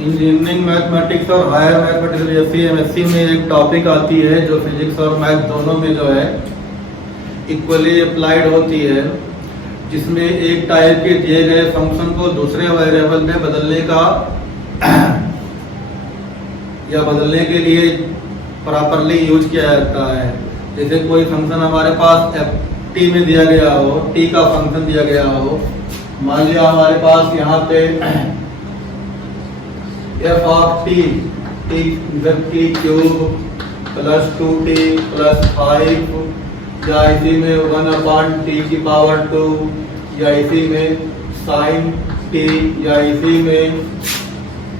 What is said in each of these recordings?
Engineering mathematics और higher mathematics BSc MSc में एक टॉपिक आती है जो फिजिक्स और मैथ दोनों में जो है इक्वली अप्लाइड होती है, जिसमें एक टाइप के दिए गए फंक्शन को दूसरे वेरिएबल में बदलने का या बदलने के लिए प्रॉपरली यूज किया जाता है। जैसे कोई फंक्शन हमारे पास टी में दिया गया हो, टी का फंक्शन दिया गया हो, मान लिया हमारे पास यहाँ पे F of T T cube plus 2t plus 5 या इसी में 1/t की पावर 2 या इसी में साइन टी या इसी में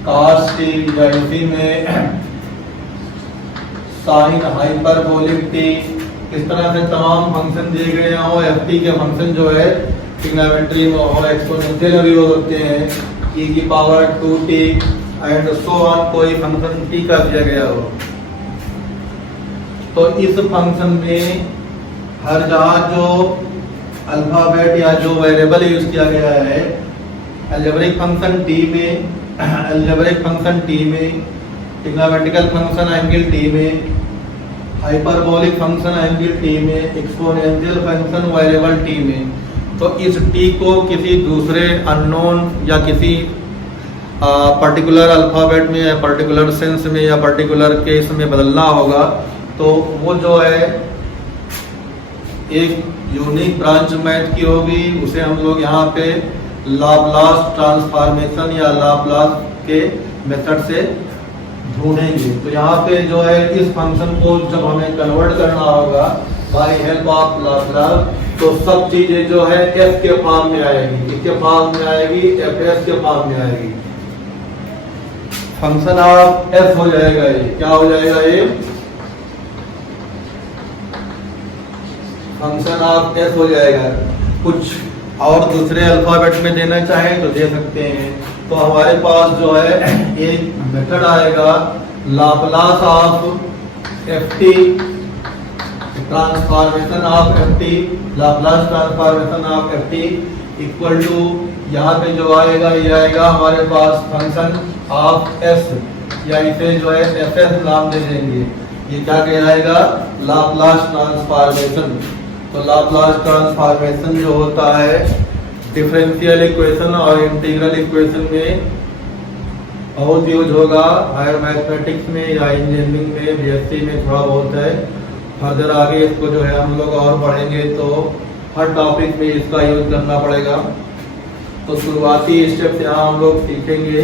cos टी या इसी में साइन हाइपरबोलिक टी। इस तरह से तमाम फंक्शन दिए गए हो। एफ टी के फंक्शन जो है ट्रिग्नोमेट्री में हो, एक्सपोनेंशियल भी होते हैं, e की power 2t and so on. कोई फंक्शन t का दिया गया हो तो इस फंक्शन में हर जहाँ जो अल्फाबेट या जो वेरिएबल यूज किया गया है, अलजेब्रिक फंक्शन t में, ट्रिग्नोमेट्रिकल फंक्शन एंगल t में, हाइपरबोलिक फंक्शन एंगल t में, एक्सपोनेंशियल फंक्शन वेरिएबल t में। तो इस t को किसी दूसरे अननोन या किसी पर्टिकुलर अल्फाबेट में या पर्टिकुलर सेंस में या पर्टिकुलर केस में बदलना होगा, तो वो जो है एक यूनिक ब्रांच मैथ की होगी। उसे हम लोग यहाँ पे लाप्लास ट्रांसफॉर्मेशन या लाप्लास के मेथड से ढूंढेंगे। तो यहाँ पे जो है इस फंक्शन को जब हमें कन्वर्ट करना होगा बाय हेल्प ऑफ लाप्लास, तो सब चीजें जो है f के फॉर्म में आएगी, इसके फॉर्म में आएगी, fs के फॉर्म में आएगी। फंक्शन ऑफ f हो जाएगा, ये क्या हो जाएगा, ये फंक्शन ऑफ f हो जाएगा। कुछ और दूसरे अल्फाबेट में देना चाहें तो दे सकते हैं। तो हमारे पास जो है एक मेथड आएगा Laplace of F T transformation of F T, Laplace transformation of F T equal to, यहाँ पे जो आएगा ये आएगा हमारे पास फंक्शन ऑफ एस, या इसे जो है एफ एस नाम दे देंगे। ये क्या कहलाएगा, लाप्लास ट्रांसफॉर्मेशन। तो लाप्लास ट्रांसफॉर्मेशन जो होता है डिफरेंशियल इक्वेशन और इंटीग्रल इक्वेशन में बहुत यूज होगा, हायर मैथमेटिक्स में या इंजीनियरिंग में, बीएससी में थोड़ा बहुत है। फर्दर आगे इसको जो है हम लोग और पढ़ेंगे तो हर टॉपिक में इसका यूज करना पड़ेगा। तो शुरुआती स्टेप्स यहाँ हम लोग सीखेंगे।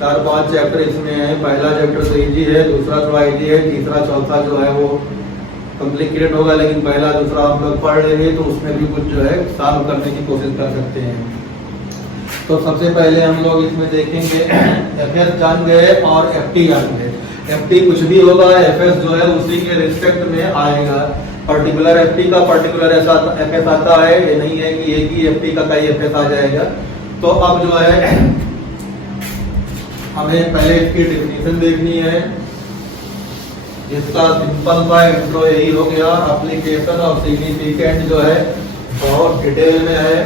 4-5 चैप्टर इसमें है। पहला चैप्टर तो इजी है, दूसरा थोड़ा इजी है, तीसरा चौथा जो है वो कॉम्प्लिकेटेड होगा, लेकिन पहला दूसरा हम लोग पढ़ लेंगे तो उसमें भी कुछ जो है सॉल्व करने की कोशिश कर सकते हैं। तो सबसे पहले हम लोग इसमें देखेंगे एफएस जान गए और एफटी जान गए। एफटी कुछ भी होगा, एफएस जो है उसी के रिस्पेक्ट में आएगा। पर्टिकुलर एफटी का पर्टिकुलर एफएस आता है, ये नहीं है कि एक ही एफटी का कई एफएस आ जाएगा। तो अब जो है हमें पहले इसकी डेफिनेशन देखनी है, जिसका सिंपल सा इंट्रो यही हो गया। एप्लीकेशन और सिग्निफिकेंट जो है बहुत डिटेल में है।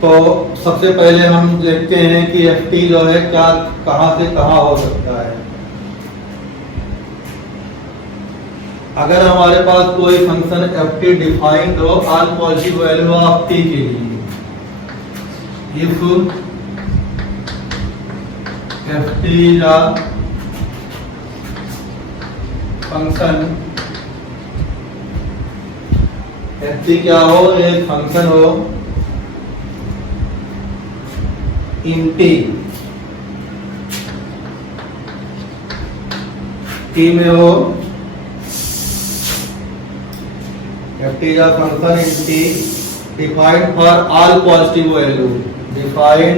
तो सबसे पहले हम देखते हैं कि एफटी जो है क्या कहां से कहां हो सकता है। अगर हमारे पास कोई फंक्शन एफ टी डिफाइंड हो all positive value of T के लिए, इफ एफ टी या फंक्शन एफ टी क्या हो, एक फंक्शन हो इन टी में हो, एफ टी का function in T defined for all positive value, defined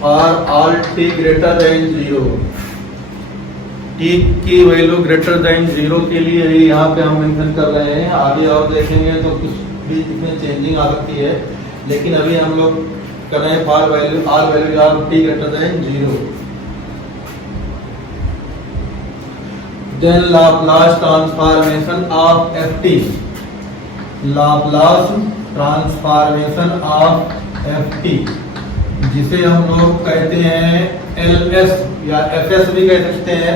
for all T greater than 0, T की वैल्यू ग्रेटर देन 0 के लिए ही यहाँ पे हम मेंशन कर रहे हैं। आगे और देखेंगे तो कुछ भी इसमें चेंजिंग आ सकती है, लेकिन अभी हम लोग करना है for value R value of T greater than 0, then Laplace transformation of F T, Laplace transformation of F T जिसे हम लोग कहते हैं एल एस या एफ एस भी कह सकते हैं।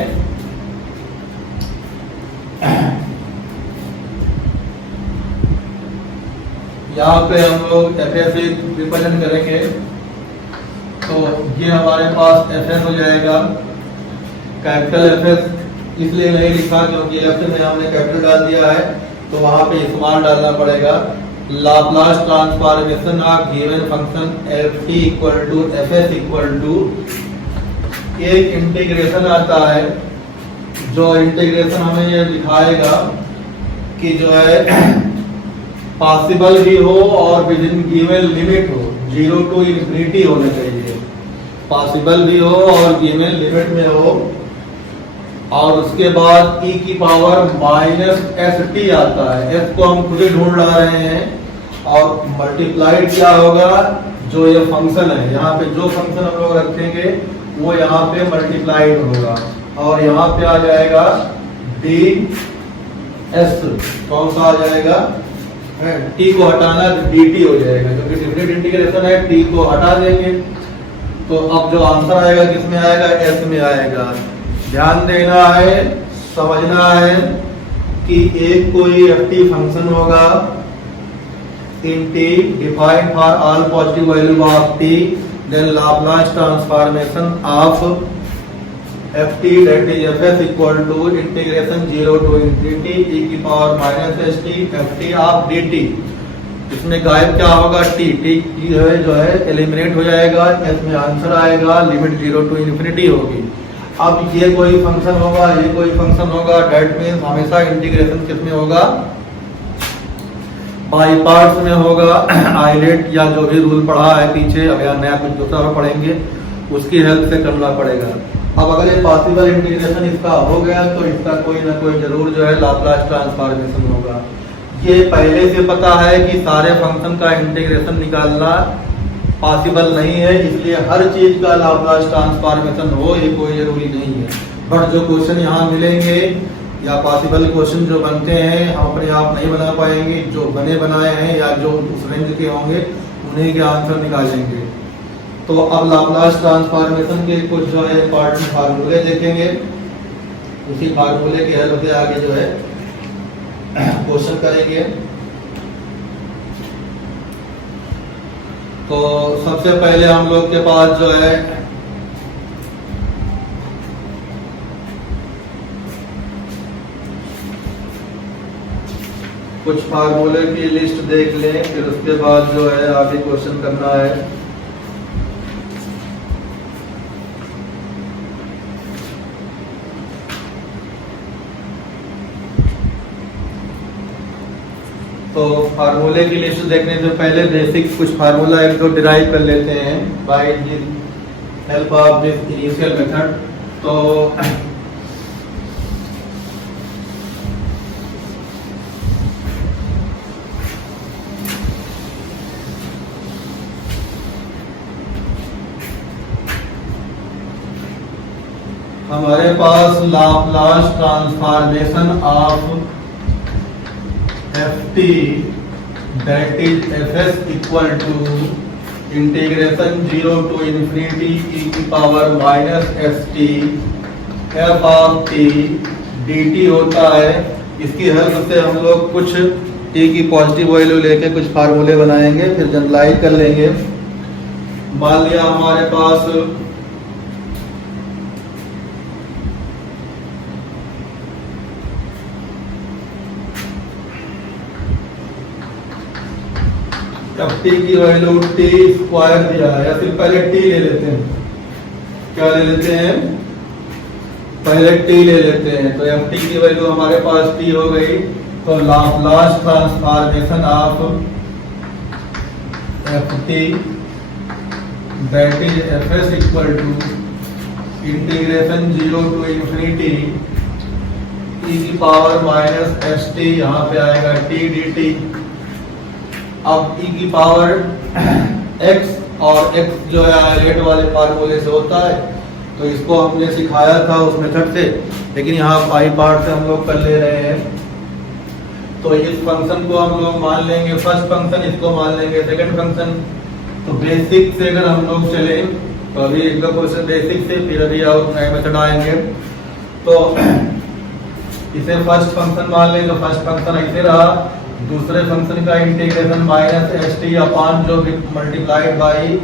यहाँ पे हम लोग एफ एस रिप्रेजेंट करेंगे, तो ये हमारे पास एफ एस हो जाएगा। कैपिटल एफ एस इसलिए नहीं लिखा क्योंकि लेफ्ट में हमने कैपिटल डाल दिया है, तो वहां पे स्मॉल डालना पड़ेगा। Laplace transformation of given function F T equal to F S equal to, एक इंटीग्रेशन आता है जो इंटीग्रेशन हमें ये दिखाएगा कि जो है पॉसिबल भी हो और विद इन गिवन लिमिट हो, 0 टू इंफिनिटी होना चाहिए, पॉसिबल भी हो और गिवन लिमिट में हो। और उसके बाद e की पावर माइनस एस टी आता है, s को हम खुद ही ढूंढ ला रहे हैं, और मल्टीप्लाइड क्या होगा, जो ये फंक्शन है यहाँ पे जो फंक्शन हम लोग रखेंगे वो यहाँ पे मल्टीप्लाइड होगा, और यहाँ पे आ जाएगा डी एस, कौन सा आ जाएगा, t को हटाना dt हो जाएगा क्योंकि डिफरेंट इंटीग्रेशन है, t को हटा देंगे तो अब जो आंसर आएगा किसमें आएगा, s में आएगा। ध्यान देना है, समझना है कि एक कोई एफ टी फंक्शन होगा in T defined for all positive value of T, then Laplace transformation of F T that is F S equal to integration 0 to infinity e की power minus S T F T of D T. इसमें गायब क्या होगा, T जो है eliminate हो जाएगा, S में आंसर आएगा, लिमिट 0 टू इंफिनिटी होगी। अब ये कोई फंक्शन होगा, ये कोई फंक्शन होगा, दैट मींस हमेशा इंटीग्रेशन किसमें होगा, बाई पार्ट्स में होगा। आइलेट या जो भी रूल पढ़ा है पीछे, अब यहाँ नया कुछ दूसरा पढ़ेंगे, उसकी हेल्प से करना पड़ेगा। अब अगर ये पॉसिबल इंटीग्रेशन इसका हो गया तो इसका कोई ना कोई जरूर जो है लाप्लास ट्रांसफॉर्मेशन होगा। ये पहले से पता है कि सारे फंक्शन का इंटीग्रेशन निकालना पॉसिबल नहीं है, इसलिए हर चीज का लाप्लास ट्रांसफॉर्मेशन हो ये कोई जरूरी नहीं है। बट जो क्वेश्चन यहाँ मिलेंगे या पॉसिबल क्वेश्चन जो बनते हैं हम अपने आप नहीं बना पाएंगे, जो बने बनाए हैं या जो उस रेंज के होंगे उन्हीं के आंसर निकालेंगे। तो अब लाप्लास ट्रांसफॉर्मेशन के कुछ जो है इंपॉर्टेंट फार्मूले देखेंगे, उसी फार्मूले की हेल्प से आगे जो है क्वेश्चन करेंगे। तो सबसे पहले हम लोग के पास जो है कुछ फार्मूले की लिस्ट देख लें, फिर उसके बाद जो है आगे क्वेश्चन करना है। तो फार्मूले की लिस्ट देखने से पहले बेसिक कुछ फार्मूला एक दो डिराइव कर लेते हैं by help of this initial method. तो हमारे पास Laplace transformation of F T that is F S equal to integration 0 to infinity e की power minus S T F of T D T होता है। इसकी हेल्प से हम लोग कुछ t की पॉजिटिव वैल्यू लेके कुछ फार्मूले बनाएंगे, फिर जनरलाइज कर लेंगे। मान लिया हमारे पास एफ टी की वैल्यू टी स्क्वायर दिया है, या फिर पहले टी ले लेते हैं, क्या ले लेते हैं, पहले टी ले लेते हैं। तो एफ टी की वैल्यू हमारे पास टी हो गई, तो Laplace transformation of F T that is F S equal to integration 0 to infinity e की पावर माइनस एस टी, यहाँ पे आएगा टी डी टी। अब e की पावर x और x जो है रेट वाले फार्मूले से होता है। तो इसको हमने सिखाया था उस मेथड से, लेकिन यहाँ पाई पार्ट से हम लोग कर ले रहे हैं। तो इस फंक्शन को हम लोग मान लेंगे फर्स्ट फंक्शन, इसको मान लेंगे सेकंड फंक्शन। तो बेसिक से अगर हम लोग चले तो अभी एक दो क्वेश्चन बेसिक से, फिर अभी और नए मेथड आएंगे। तो इसे फर्स्ट फंक्शन मान लें, तो फर्स्ट फंक्शन ऐसे रहा। दूसरे फंक्शन का integration minus S T upon जो मल्टीप्लाइड बाई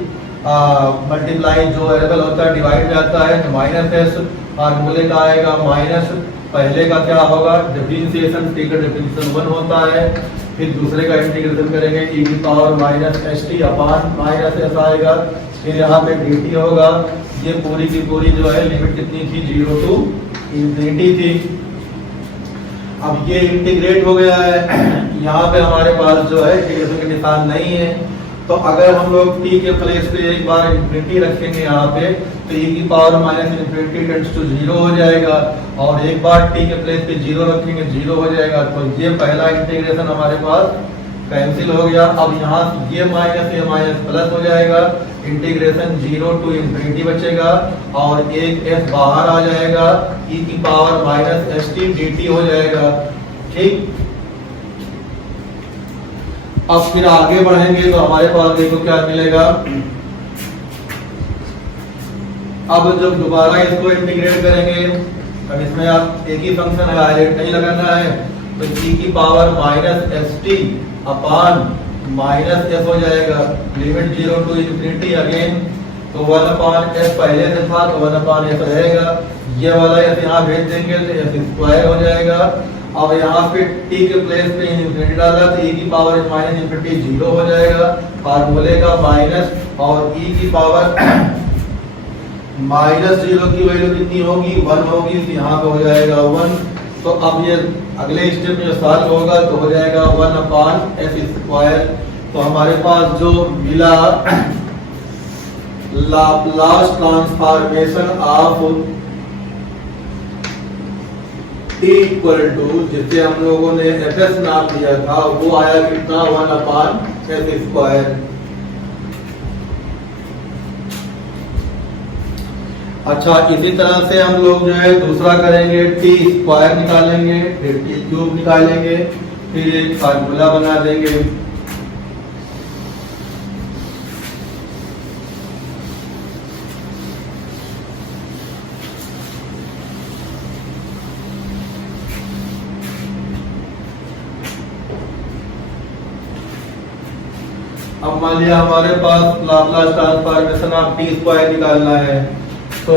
मल्टीप्लाई जो वेरिएबल होता है डिवाइड जाता है, तो माइनस एस फार्मूले का आएगा माइनस पहले का क्या होगा डिफरेंशिएशन, टी का डिफरेंशिएशन 1 होता है। फिर दूसरे का इंटीग्रेशन करेंगे e की power minus S T upon minus S आएगा। फिर यहाँ पे dt होगा। ये पूरी की पूरी जो है लिमिट कितनी थी 0 टू इंफिनिटी थी। अब ये इंटीग्रेट हो गया है। यहाँ पे हमारे पास जो है इंटीग्रेशन का निशान नहीं है। तो अगर हम लोग t के प्लेस पे एक बार इंफिनिटी रखेंगे यहाँ पे, तो e की power minus infinity tends to 0 हो जाएगा, और एक बार t के प्लेस पे 0 रखेंगे 0 हो जाएगा। तो ये पहला इंटीग्रेशन हमारे पास कैंसिल हो गया। अब यहाँ ये माइनस प्लस हो जाएगा, इंटीग्रेशन 0 टू इंफिनिटी बचेगा, और एक s बाहर आ जाएगा, e की power minus S T dt हो जाएगा। ठीक, अब फिर आगे बढ़ेंगे तो हमारे पास देखो क्या मिलेगा। अब जब दोबारा इसको इंटीग्रेट करेंगे, अब इसमें आप एक ही फंक्शन है, हाईलाइट नहीं लगाना है, तो e की power minus S T upon minus S हो जाएगा। लिमिट 0 टू इंफिनिटी अगेन, तो 1 अपान एस पहले से था तो 1 अपान एस रहेगा। ये वाला एस यहाँ भेज देंगे तो एस स्क्वायर हो जाएगा। अब यहाँ पे t के प्लेस पे इंफिनिटी डाला तो e की पावर माइनस इंफिनिटी 0 हो जाएगा, फार्मूले का माइनस, और e की पावर माइनस 0 की वैल्यू कितनी होगी 1 होगी, तो यहाँ पे हो जाएगा 1। तो अब ये अगले स्टेप में सॉल्व होगा तो हो जाएगा 1 अपान एस स्क्वायर। तो हमारे पास जो मिला Laplace transformation of t equal to, जिसे हम लोगों ने fs नाम दिया था, वो आया कितना 1 अपान एस स्क्वायर। अच्छा, इसी तरह से हम लोग जो है दूसरा करेंगे, टी स्क्वायर निकालेंगे, फिर टी क्यूब निकालेंगे, फिर एक फार्मूला बना देंगे। अब मान लिया हमारे पास Laplace transformation of T square निकालना है, तो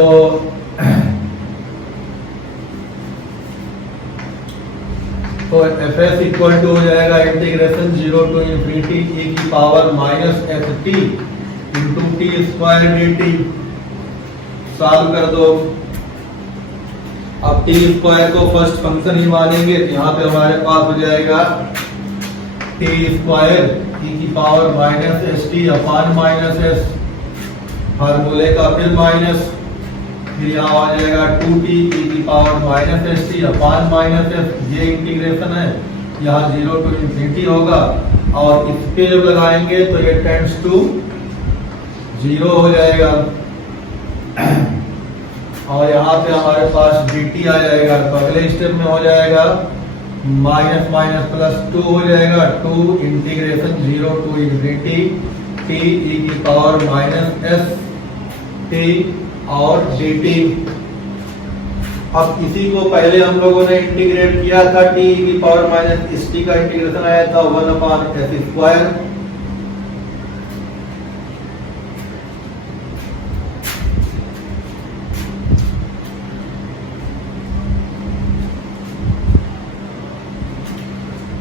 fs इक्वल टू हो जाएगा इंटीग्रेशन 0 टू इंफिनिटी e की power minus S T into T square dt। Solve कर दो। अब टी स्क्वायर को फर्स्ट फंक्शन ही मानेंगे, तो यहाँ पे हमारे पास हो जाएगा टी स्क्वायर e की power minus S T upon minus S, फार्मूले का फिर माइनस, फिर यहाँ आ जाएगा 2t e की power minus S T upon minus S. ये इंटीग्रेशन है, यहाँ 0 टू इंफिनिटी होगा, और इस पे जब लगाएंगे तो ये टेंड्स टू 0 हो जाएगा, और यहाँ पे हमारे पास dt आ जाएगा। तो अगले स्टेप में हो जाएगा माइनस माइनस प्लस 2 हो जाएगा, 2 integration 0 to infinity t e की पावर माइनस एस टी और dt। अब इसी को पहले हम लोगों ने इंटीग्रेट किया था, t e की पावर माइनस एस टी का इंटीग्रेशन आया था 1 अपान एस स्क्वायर।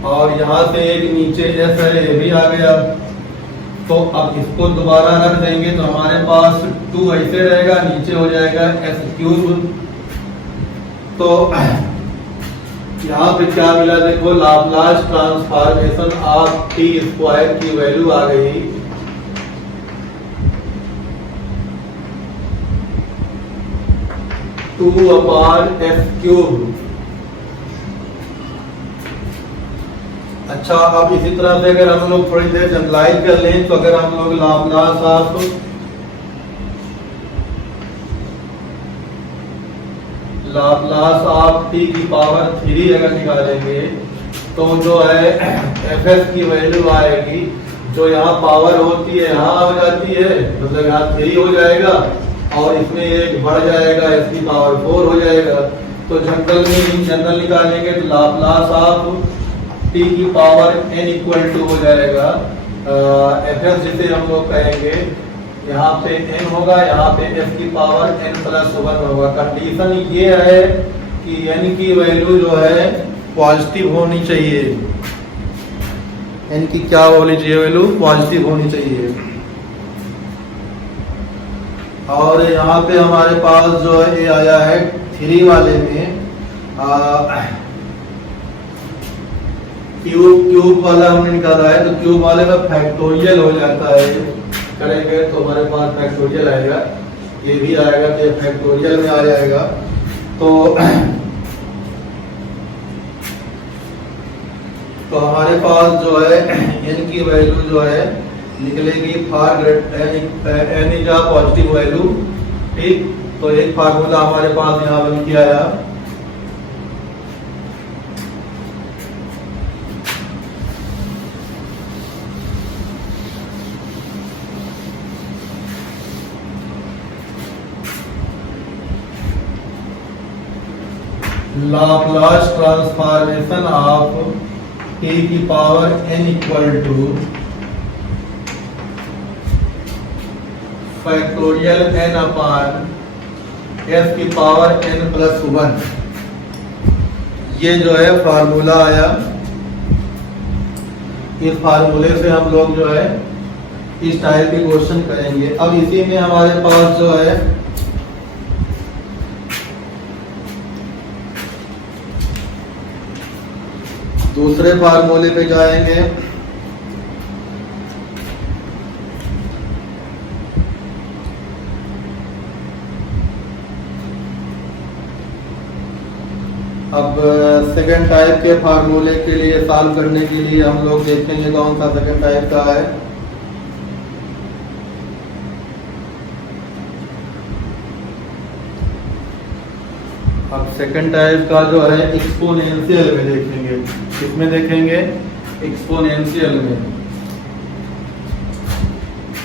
और यहाँ से एक नीचे एस है, ये भी आ गया। तो अब इसको दोबारा रख देंगे तो हमारे पास 2 ऐसे रहेगा, नीचे हो जाएगा एस क्यूब। तो यहाँ पे क्या मिला देखो, Laplace transformation of T square की वैल्यू आ गई 2 अपान एस क्यूब। अच्छा, अब इसी तरह से अगर हम लोग थोड़ी देर जनरलाइज कर लें तो अगर हम लोग लाप्लास ऑफ t की पावर 3 अगर निकालेंगे तो जो है fs की वैल्यू आएगी, जो यहाँ पावर होती है यहाँ हो जाती है, मतलब यहाँ 3 हो जाएगा और इसमें एक बढ़ जाएगा, इसकी पावर 4 हो जाएगा। तो जनरल निकालेंगे तो लाप्लास ऑफ t की पावर n इक्वल टू हो जाएगा fs, जिसे हम लोग कहेंगे यहाँ पे n होगा, यहाँ पे f की पावर n प्लस 1 होगा। कंडीशन ये है कि n की वैल्यू जो है पॉजिटिव होनी चाहिए, n की क्या होनी चाहिए वैल्यू? पॉजिटिव होनी चाहिए। और यहाँ पे हमारे पास जो है ये आया है 3 वाले में क्यूब वाला हमने निकाला है, तो क्यूब वाले में फैक्टोरियल हो जाता है, करेंगे तो हमारे पास फैक्टोरियल आएगा, ये भी आएगा तो फैक्टोरियल में आ जाएगा। तो हमारे पास जो है n की वैल्यू जो है निकलेगी far greater n is a positive value, ठीक। तो एक फार्मूला हमारे पास यहाँ बन के आया, लाप्लास ट्रांसफॉर्मेशन ऑफ t की power n equal two factorial n अपान f की पावर n प्लस 1, ये जो है फार्मूला आया। इस फार्मूले से हम लोग जो है इस टाइप के क्वेश्चन करेंगे। अब इसी में हमारे पास जो है दूसरे फार्मूले पे जाएंगे। अब सेकंड टाइप के फार्मूले के लिए सॉल्व करने के लिए हम लोग देखेंगे कौन सा सेकंड टाइप का है। अब सेकंड टाइप का जो है एक्सपोनेंशियल में देखेंगे, किसमें देखेंगे? एक्सपोनेंशियल में।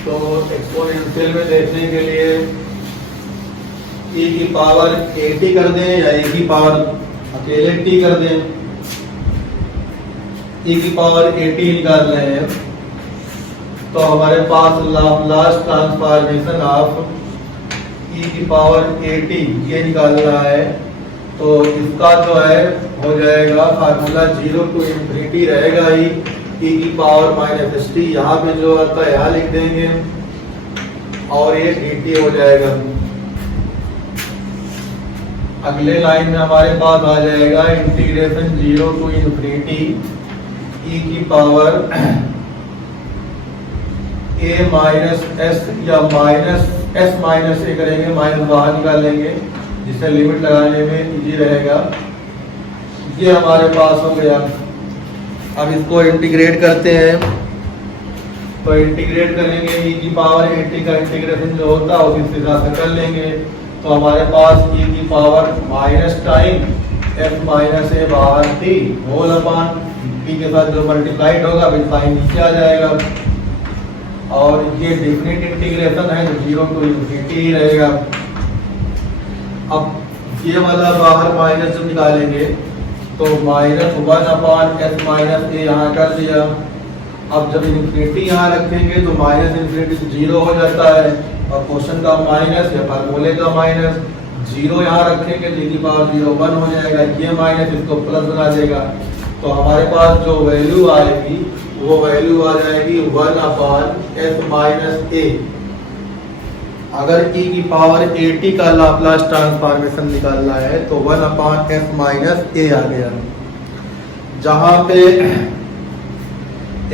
तो एक्सपोनेंशियल में देखने के लिए e की पावर at कर दें या e की पावर अकेले t कर दें। e की पावर at निकाल रहे हैं तो हमारे पास लाप्लास ट्रांसफॉर्मेशन ऑफ e की पावर at ये निकालना है। तो इसका जो है हो जाएगा फार्मूला 0 टू इन्फिनिटी रहेगा ही, e की पावर माइनस st, यहाँ पे जो आता है यहाँ लिख देंगे और ये dt हो जाएगा। अगले लाइन में हमारे पास आ जाएगा इंटीग्रेशन 0 टू इन्फिनिटी e की पावर a माइनस s या माइनस s माइनस a करेंगे, माइनस बाहर निकालेंगे जिससे लिमिट लगाने में इजी रहेगा। ये हमारे पास हो गया। अब इसको इंटीग्रेट करते हैं, तो इंटीग्रेट करेंगे e की पावर 80 का इंटीग्रेशन जो होता है उसी हिसाब से कर लेंगे। तो हमारे पास e की power minus time f minus A बाहर t होल अपान t के साथ जो मल्टीप्लाइड होगा फिर साइन नीचे आ जाएगा। और ये डेफिनेट इंटीग्रेशन है तो 0 टू इन्फिनिटी ही रहेगा। अब ये वाला बाहर माइनस जब निकालेंगे तो माइनस 1 अपान एस माइनस ए यहाँ कर दिया। अब जब इन्फिनिटी यहाँ रखेंगे तो माइनस इन्फिनिटी से 0 हो जाता है और क्वेश्चन का माइनस या फार्मूले का माइनस, 0 यहाँ रखेंगे तो e की पावर 0 1 हो जाएगा, ये माइनस इसको प्लस बना देगा। तो हमारे पास जो वैल्यू आएगी वो वैल्यू आ जाएगी 1 अपान एस माइनस ए। अगर e की पावर 80 का लाप्लास ट्रांसफॉर्मेशन निकालना है तो 1 अपान एस माइनस ए आ गया, जहाँ पे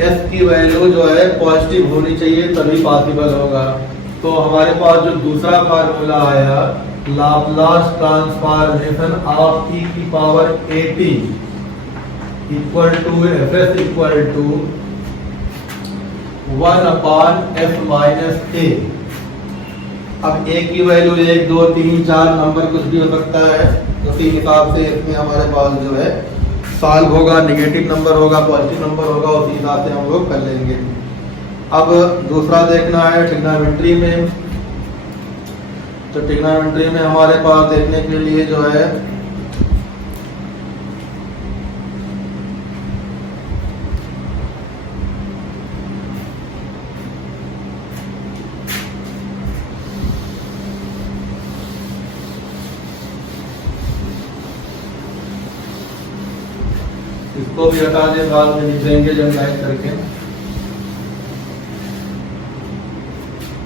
s की वैल्यू जो है पॉजिटिव होनी चाहिए तभी पॉसिबल होगा। तो हमारे पास जो दूसरा फार्मूला आया लाप्लास ट्रांसफॉर्मेशन ऑफ e की power 80 equal to F S equal to 1/f minus A. अब ए की वैल्यू 1 2 3 4 नंबर कुछ भी हो सकता है, उसी हिसाब से इसमें हमारे पास जो है सॉल्व होगा, नेगेटिव नंबर होगा, पॉजिटिव नंबर होगा, उसी हिसाब से हम लोग कर लेंगे। अब दूसरा देखना है ट्रिग्नोमेट्री में। तो ट्रिग्नोमेट्री में हमारे पास देखने के लिए जो है इसको भी हटा दें, बाद में लिख देंगे जनरलाइज करके।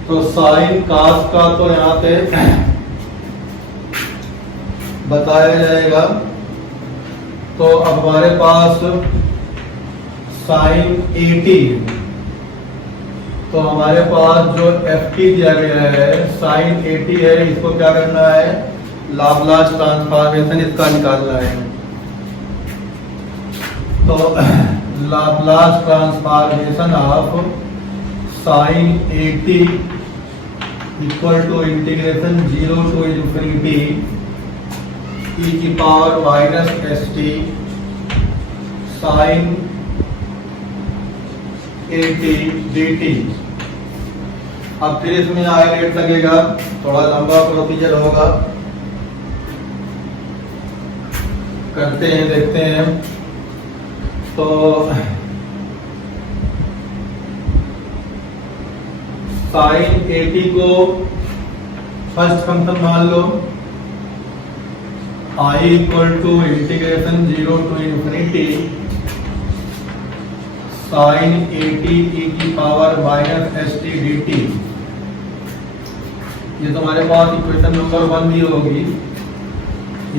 तो साइन कास का तो यहाँ पे बताया जाएगा। तो अब हमारे पास साइन 80, तो हमारे पास जो एफ टी दिया गया है साइन 80 है, इसको क्या करना है, लाप्लास ट्रांसफॉर्मेशन इसका निकालना है। तो Laplace transformation of sine 80 equal to integration 0 to infinity e की power minus S T sine 80 dt। अब फिर इसमें आइलेट लगेगा, थोड़ा लंबा प्रोसीजर होगा, करते हैं देखते हैं। तो साइन 80 को फर्स्ट फंक्शन मान लो, i equal to integration 0 to infinity sine 80 e की power minus S T D T. ये तुम्हारे पास इक्वेशन नंबर 1 भी होगी।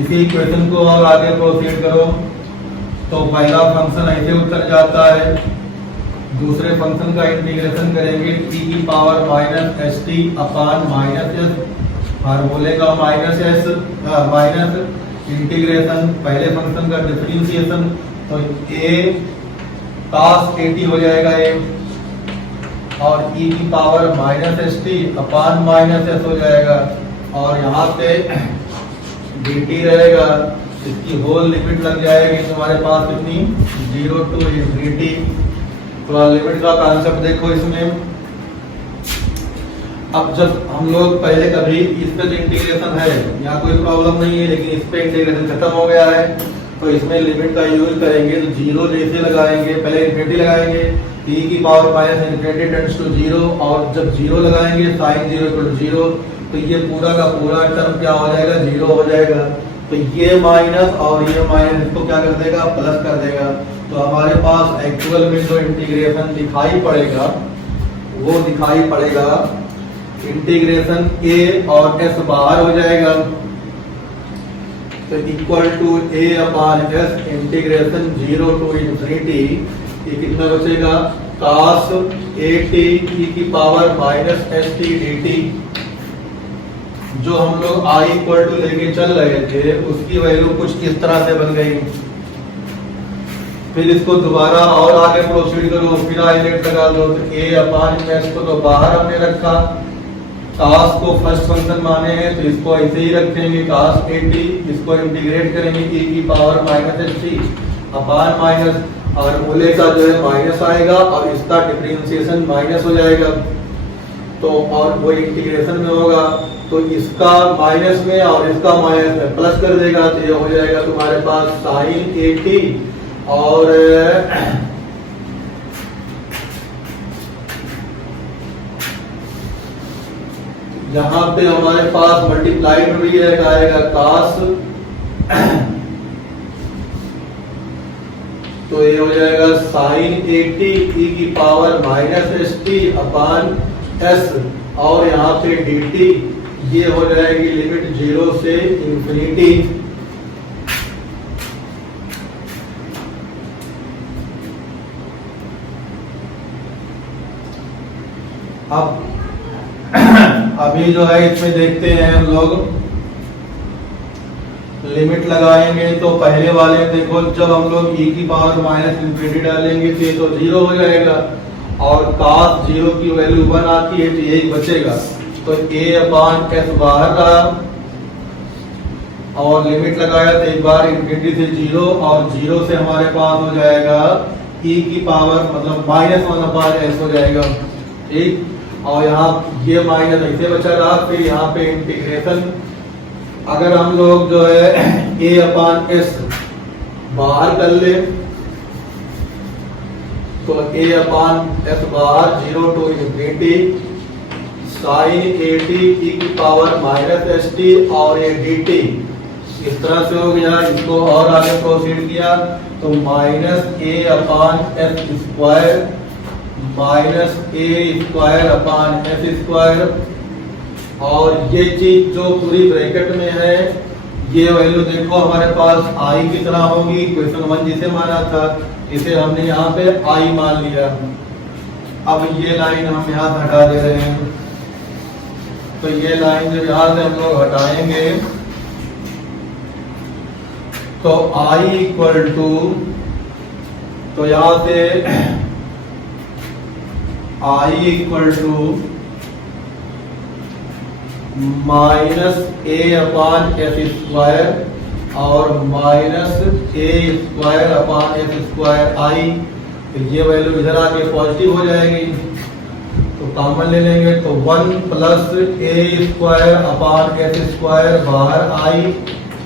इसी इक्वेशन को और आगे प्रोसीड करो तो पहला फंक्शन ऐसे उतर जाता है, दूसरे फंक्शन का इंटीग्रेशन करेंगे t की power minus S T upon minus S, फार्मूले का माइनस एस माइनस इंटीग्रेशन पहले फंक्शन का डिफरेंशिएशन, तो a cos 80 हो जाएगा a, और e की power minus S T upon minus S हो जाएगा, और यहाँ पे dt रहेगा, इसकी होल लिमिट लग जाएगी तुम्हारे पास कितनी, 0 टू इन्फिनिटी। तो लिमिट का कॉन्सेप्ट देखो इसमें। अब जब हम लोग पहले कभी इस पे इंटीग्रेशन है, यहाँ कोई प्रॉब्लम नहीं है, लेकिन इस पे इंटीग्रेशन खत्म हो गया है, तो इसमें लिमिट का यूज करेंगे। तो 0 जैसे लगाएंगे, पहले इन्फिनिटी लगाएंगे, e की power minus infinity tends to 0, और जब 0 लगाएंगे साइन 0 इक्वल टू 0, तो ये पूरा का पूरा टर्म क्या हो जाएगा, 0 हो जाएगा। तो ये माइनस और ये माइनस इसको क्या कर देगा, प्लस कर देगा। तो हमारे पास एक्चुअल में जो इंटीग्रेशन दिखाई पड़ेगा वो दिखाई पड़ेगा इंटीग्रेशन a और s बाहर हो जाएगा, तो equal to a upon s integration 0 to infinity, ये कितना बचेगा, cos 80 e की power minus S T D T. जो हम लोग i इक्वल टू लेके चल रहे थे उसकी वैल्यू कुछ इस तरह से बन गई। फिर इसको दोबारा और आगे प्रोसीड करो, फिर आइलेट लगा दो, तो a अपान s को तो बाहर हमने रखा, cos को फर्स्ट फंक्शन माने हैं तो इसको ऐसे ही रखेंगे, cos 80, इसको इंटीग्रेट करेंगे e की power minus S T upon minus, और मूले का जो है माइनस आएगा और इसका डिफरेंशिएशन माइनस हो जाएगा, तो और वो इंटीग्रेशन में होगा, तो इसका माइनस में और इसका माइनस में प्लस कर देगा, तो ये हो जाएगा तुम्हारे पास साइन 80, और यहाँ पे हमारे पास मल्टीप्लाइड भी आएगा cos, तो ये हो जाएगा साइन 80 e की power minus S T upon S, और यहाँ पे dt, ये हो जाएगी लिमिट 0 से इन्फिनिटी। अब अभी जो है इसमें देखते हैं हम लोग लिमिट लगाएंगे तो पहले वाले देखो, जब हम लोग e की पावर माइनस इन्फिनिटी डालेंगे तो 0 हो जाएगा, और cos 0 की वैल्यू 1 आती है तो यही बचेगा। तो a/s बाहर रहा, और लिमिट लगाया तो एक बार इन्फिनिटी से 0, और 0 से हमारे पास हो जाएगा e की पावर मतलब -1/s हो जाएगा, ठीक। और यहाँ ये माइनस ऐसे बचा रहा, फिर यहाँ पे इंटीग्रेशन अगर हम लोग जो है a/s बाहर कर ले तो a/s बाहर 0 to infinity sin at e की पावर -st और ये dt इस तरह से हो गया। इसको और आगे प्रोसीड किया तो -a/s स्क्वायर -a/s², और ये चीज जो पूरी ब्रैकेट में है, ये वैल्यू देखो हमारे पास i कितना होगी, क्वेश्चन 1 जिसे माना था इसे हमने यहाँ पे i मान लिया। अब ये लाइन हम यहाँ से हटा दे रहे हैं, तो ये लाइन जब यहाँ से हम लोग हटाएंगे तो i इक्वल टू, तो यहाँ से i इक्वल टू -a/s² और -a²/s²i, ये वैल्यू इधर आके पॉजिटिव हो जाएगी तो कॉमन ले लेंगे तो 1 + a²/s² बाहर i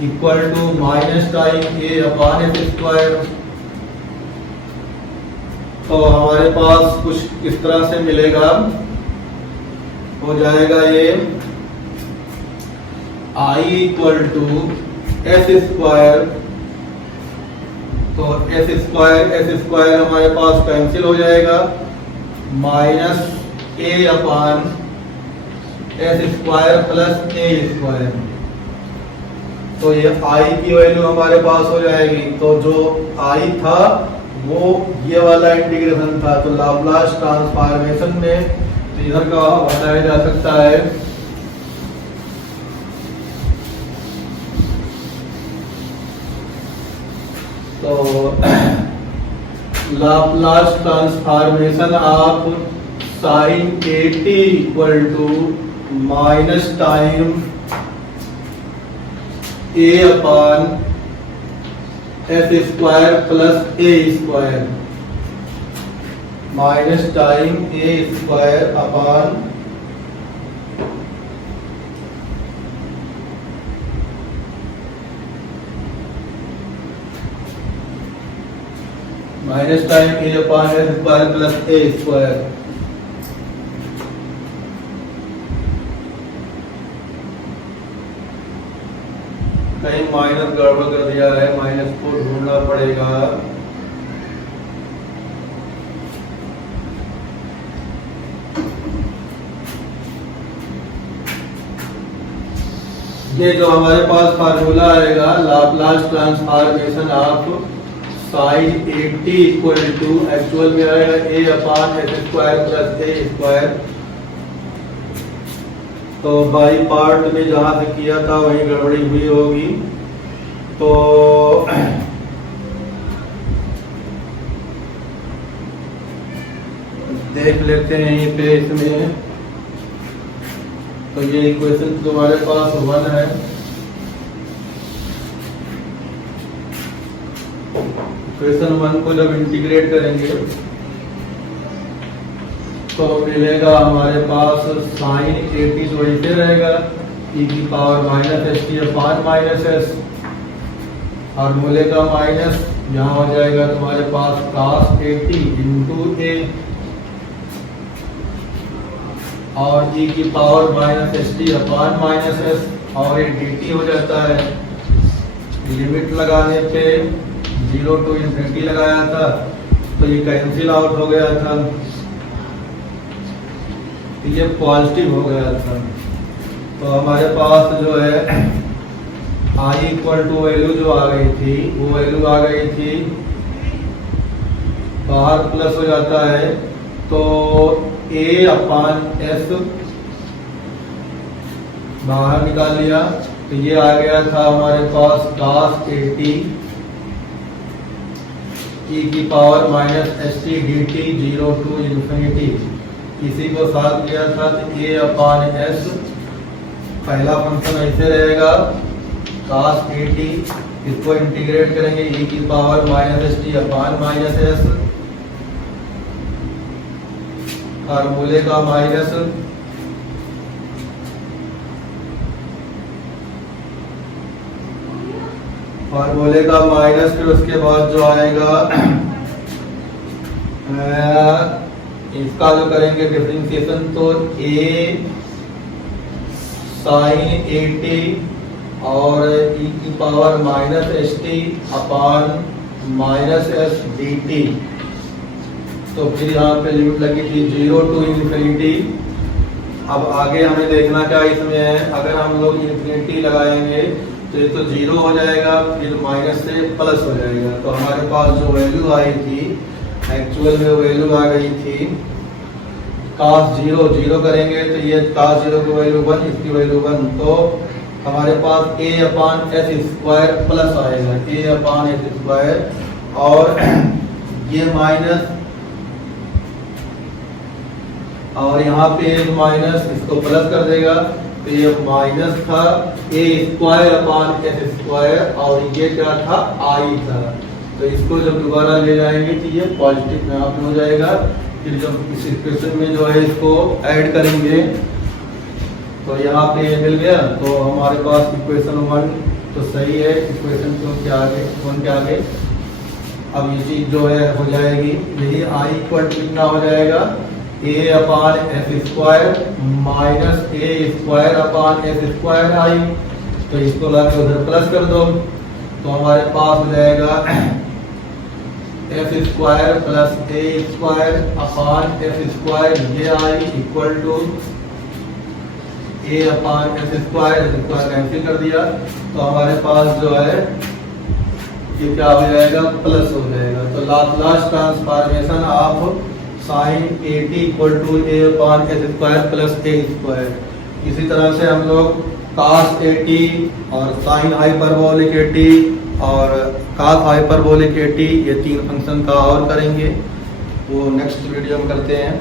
इक्वल टू -a/s²। तो हमारे पास कुछ इस तरह से मिलेगा, हो जाएगा ये i इक्वल टू s², तो s² हमारे पास कैंसिल हो जाएगा, -a/s² + a²। तो ये i की वैल्यू हमारे पास हो जाएगी, तो जो i था वो ये वाला इंटीग्रेशन था, तो लाप्लास ट्रांसफॉर्मेशन में तो इधर का बताया जा सकता है। तो Laplace transformation of sin at equal to minus time a/s² + a², minus time a² minus time a/s² + a²। कहीं माइनस गड़बड़ कर दिया है, माइनस को ढूंढना पड़ेगा। ये जो हमारे पास फार्मूला आएगा Laplace transformation of sin at equal to actual में आएगा a/s² + a²। तो बाई पार्ट में जहां से किया था वहीं गड़बड़ी हुई होगी, तो देख लेते हैं यहीं पे इसमें। तो ये इक्वेशन तुम्हारे पास 1 है, इक्वेशन 1 को जब इंटीग्रेट करेंगे तो मिलेगा हमारे पास sin at तो ऐसे रहेगा e की पावर -st/-s, और मूले का माइनस यहाँ हो जाएगा तुम्हारे पास cos at × a, और e की पावर -st/-s, और ये dt हो जाता है। लिमिट लगाने पे 0 to इन्फिनिटी लगाया था तो ये कैंसिल आउट हो गया था, ये पॉजिटिव हो गया था। तो हमारे पास जो है i इक्वल टू वैल्यू जो आ गई थी वो वैल्यू आ गई थी, बाहर प्लस हो जाता है तो a/s बाहर निकाल लिया, तो ये आ गया था हमारे पास cos 80 e की power minus S T D t 0 to infinity. इसी को साथ लिया था तो a अपान एस, पहला फंक्शन ऐसे रहेगा cos 80, इसको इंटीग्रेट करेंगे e की power minus S T upon minus S, फार्मूले का माइनस फिर उसके बाद जो आएगा इसका जो करेंगे डिफरेंशिएशन, तो a साइन 80 और e की power minus S T upon minus S D T. तो फिर यहाँ पे लिमिट लगी थी 0 टू इन्फिनिटी। अब आगे हमें देखना क्या इसमें है, अगर हम लोग इन्फिनिटी लगाएंगे तो ये तो 0 हो जाएगा, फिर माइनस से प्लस हो जाएगा। तो हमारे पास जो वैल्यू आई थी एक्चुअल में वैल्यू आ गई थी cos 0 0 करेंगे तो ये cos 0 की वैल्यू 1, इसकी वैल्यू 1, तो हमारे पास a upon s square plus आएगा a अपान एस स्क्वायर, और ये माइनस और यहाँ पे माइनस इसको प्लस कर देगा, तो ये माइनस था a square upon s square, और ये क्या था i था। तो इसको जब दोबारा ले जाएंगे तो ये पॉजिटिव में आप हो जाएगा। फिर जब इस इक्वेशन में जो है इसको ऐड करेंगे तो यहाँ पे ये मिल गया, तो हमारे पास इक्वेशन 1 तो सही है, इक्वेशन 2 के आगे 1 के आगे अब ये चीज जो है हो जाएगी, यही i इक्वल कितना हो जाएगा a upon s square minus a square upon s square i। तो इसको लाके उधर प्लस कर दो तो हमारे पास हो जाएगा s square plus a square upon s square ये i equal to a upon s square cancel कर दिया, तो हमारे पास जो है ये क्या हो जाएगा प्लस हो जाएगा। तो Laplace transformation of sine 80 equal to a upon s square plus a square. इसी तरह से हम लोग cos 80 और साइन हाइपरबोलिक 80 और cos हाइपरबोलिक 80 ये तीन फंक्शन का और करेंगे, वो नेक्स्ट वीडियो में करते हैं।